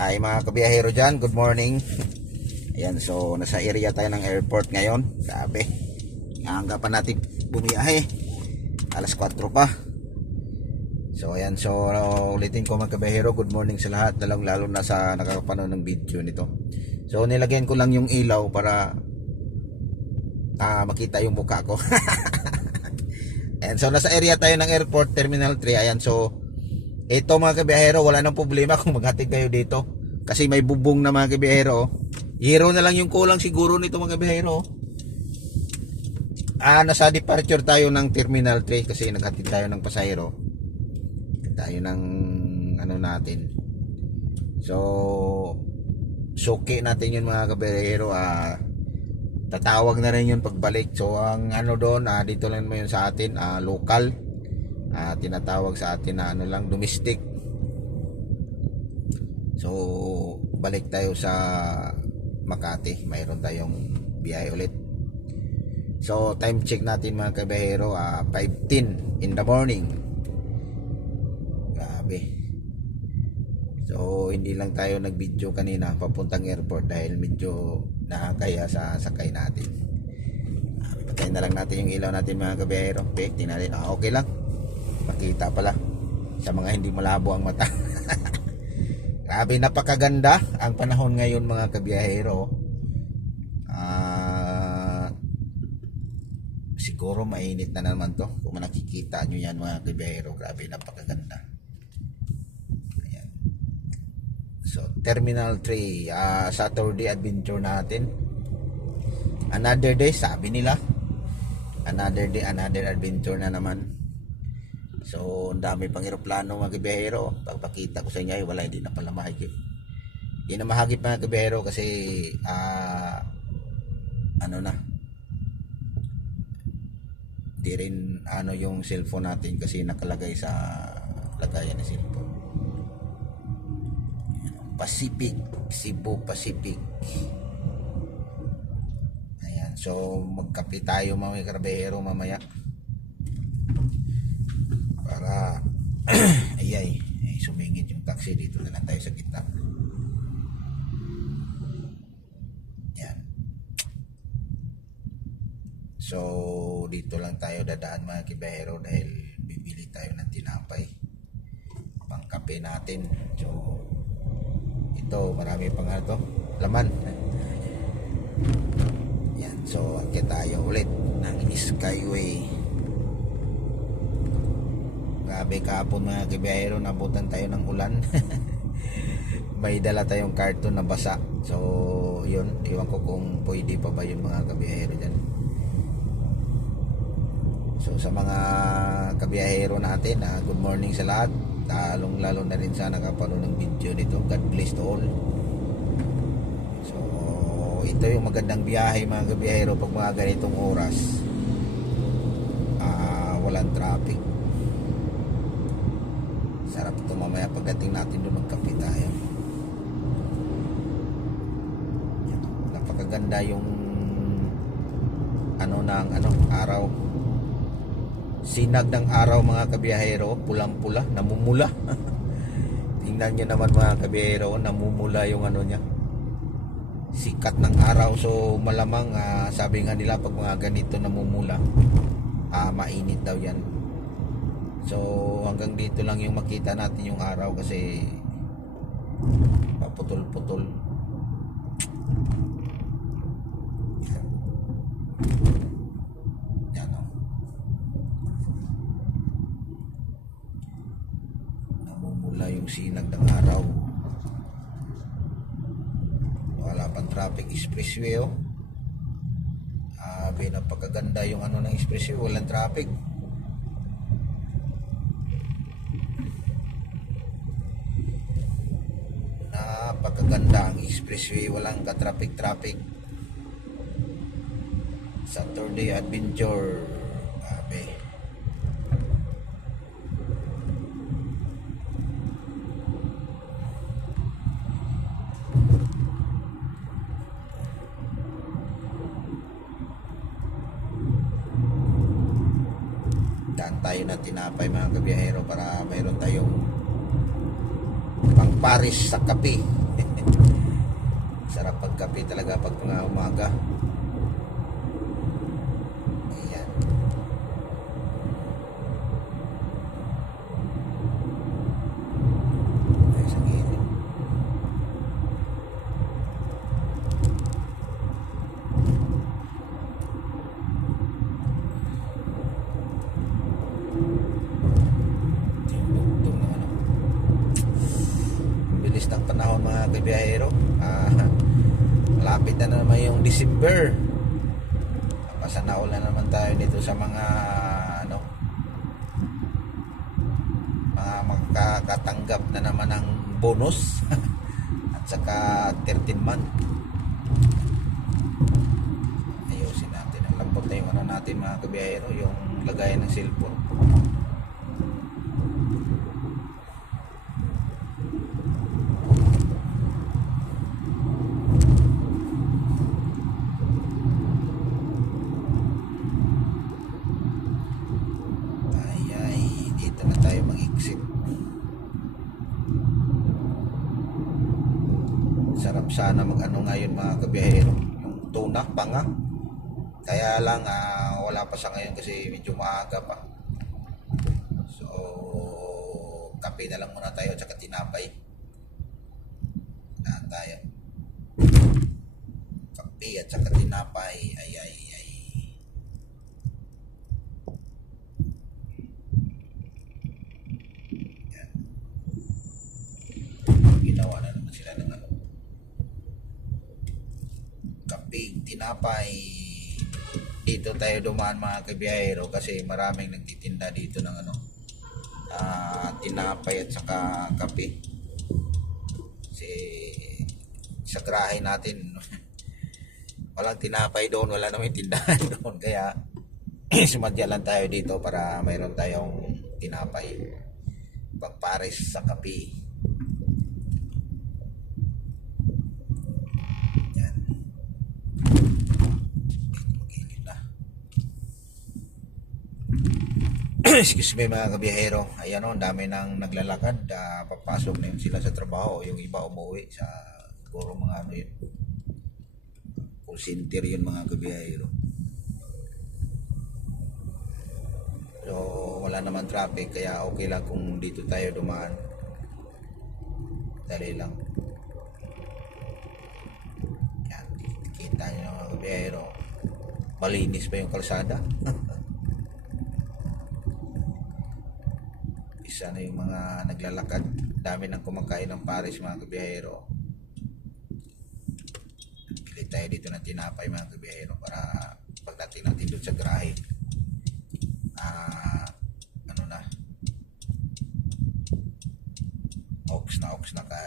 Ay mga kabiyahero dyan, good morning. Ayan, so nasa area tayo ng airport ngayon. Grabe, hangga pa natin bumiyahe, alas 4 pa. So ayan, so ulitin ko mga kabiyahero, good morning sa lahat, lalo na sa nakakapanood ng video nito. So nilagyan ko lang yung ilaw para makita yung mukha ko. Ayan, so nasa area tayo ng airport, terminal 3. Ayan, so ito mga kabiyahero, wala nang problema kung maghatid kayo dito kasi may bubong na mga kabiyahero. Hero na lang yung kulang siguro nito mga kabiyahero. Nasa departure tayo ng terminal 3 kasi naghatid tayo ng pasahero. Tayo ng ano natin. So suki natin yun mga kabiyahero. Tatawag na rin yun pagbalik. So ang ano doon, dito lang mo yun sa atin, local. Tinatawag sa atin na ano lang, domestic. So balik tayo sa Makati, mayroon tayong biyahe ulit. So time check natin mga kabahero, 5:10 in the morning. Grabe. So hindi lang tayo nag video kanina papuntang airport dahil medyo nakakaya sa sakay natin. Patayin na lang natin yung ilaw natin mga kabahero. Tingnan natin, okay lang, makita pala sa mga hindi malabo ang mata. Grabe, napakaganda ang panahon ngayon mga kabiyahero. Siguro mainit na naman to kung nakikita nyo yan mga kabiyahero. Grabe, napakaganda. Ayan. So terminal 3, Saturday adventure natin. Another day, sabi nila. Another day, another adventure na naman. So, ang dami pang eroplano mga kabiyahero. Pagpakita ko sa inyo, wala, hindi na pala mahagip. Hindi na mahagip mga kabiyahero kasi ano na, di rin ano yung cellphone natin kasi nakalagay sa lagayan ng cellphone. Pacific, Cebu Pacific. Ayan, so magkape tayo mga kabiyahero mamaya. Para ay sumingit yung taxi, dito na lang tayo sa gitna. Yan. So dito lang tayo dadaan mga kabiyahero dahil bibili tayo ng tinapay pang kape natin. So ito, marami pang to laman. Yan, so akit tayo ulit ng Skyway. Grabe, kahapon mga kabiyahero, nabutan tayo ng ulan. May dala tayong karton na basa. So yun, iwan ko kung pwede pa ba yun mga kabiyahero dyan. So sa mga kabiyahero natin, good morning sa lahat. Lalong lalo na rin sa nakapanood ng video nito. God bless to all. So ito yung magandang biyahe mga kabiyahero pag mga ganitong oras. Walang traffic. Sarap ito mamaya pagdating natin doon, magkape tayo. Napakaganda yung araw. Sinag ng araw mga kabiyahero, pulang-pula, namumula. Tingnan nyo naman mga kabiyahero, namumula yung ano niya. Sikat ng araw, so malamang sabi nga nila pag mga ganito namumula, mainit daw yan. So hanggang dito lang yung makita natin yung araw kasi paputol-putol. Yan o. Namumula yung sinag ng araw. Wala pang traffic, expressway o. Napakaganda yung ano ng expressway, walang traffic. Napakaganda ang expressway, walang ka-traffic. Saturday adventure. Grabe. Daan tayo na tinapay mga kabiyahero para mayroon tayong pang Paris sa kape. Sarap pagkape talaga pag mga umaga. Ayan. Ay, sa gilid. Yung bugtong ng ano. Ang bilis ng panahon mga kabiyahero. Malapit na naman yung December. Pasanaol na naman tayo dito sa mga ano, mga makakatanggap na naman ng bonus at saka 13 month. Ayusin natin. Ang lambot na yung ano natin mga kabiyahero, yung lagayan ng cellphone. Dito na tayo mag-exit. Sarap sana mag-ano ngayon mga kabiyahero, yung tuna, panga. Kaya lang wala pa sa ngayon kasi medyo maaga pa. So kape na lang muna tayo at saka tinapay na tayo. Kape at saka tinapay. Ay. Ginawa na naman sila ng ano, kapig, tinapay. Dito tayo dumaan mga kabiyahero kasi maraming nagtitinda dito ng ano, tinapay at saka kape. Kasi sa garahe natin walang tinapay doon, wala naman tindahan doon, kaya sumadya lang tayo dito para mayroon tayong tinapay pagpares sa kape. Excuse me mga kabiyahero. Ayan o, ang dami nang naglalakad. Papasok na yun sila sa trabaho. Yung iba umuwi sa siguro mga ano yun, call center yun mga kabiyahero. So wala naman traffic, kaya okay lang kung dito tayo dumaan. Dali lang. Yan, kita nyo mga kabiyahero, malinis pa yung kalsada. Isa na yung mga naglalakad. Dami nang kumakain ng pares mga kabiyahero. Pili tayo dito ng tinapay mga kabiyahero para pagdating natin doon sa garahe, ano na, ox na ka.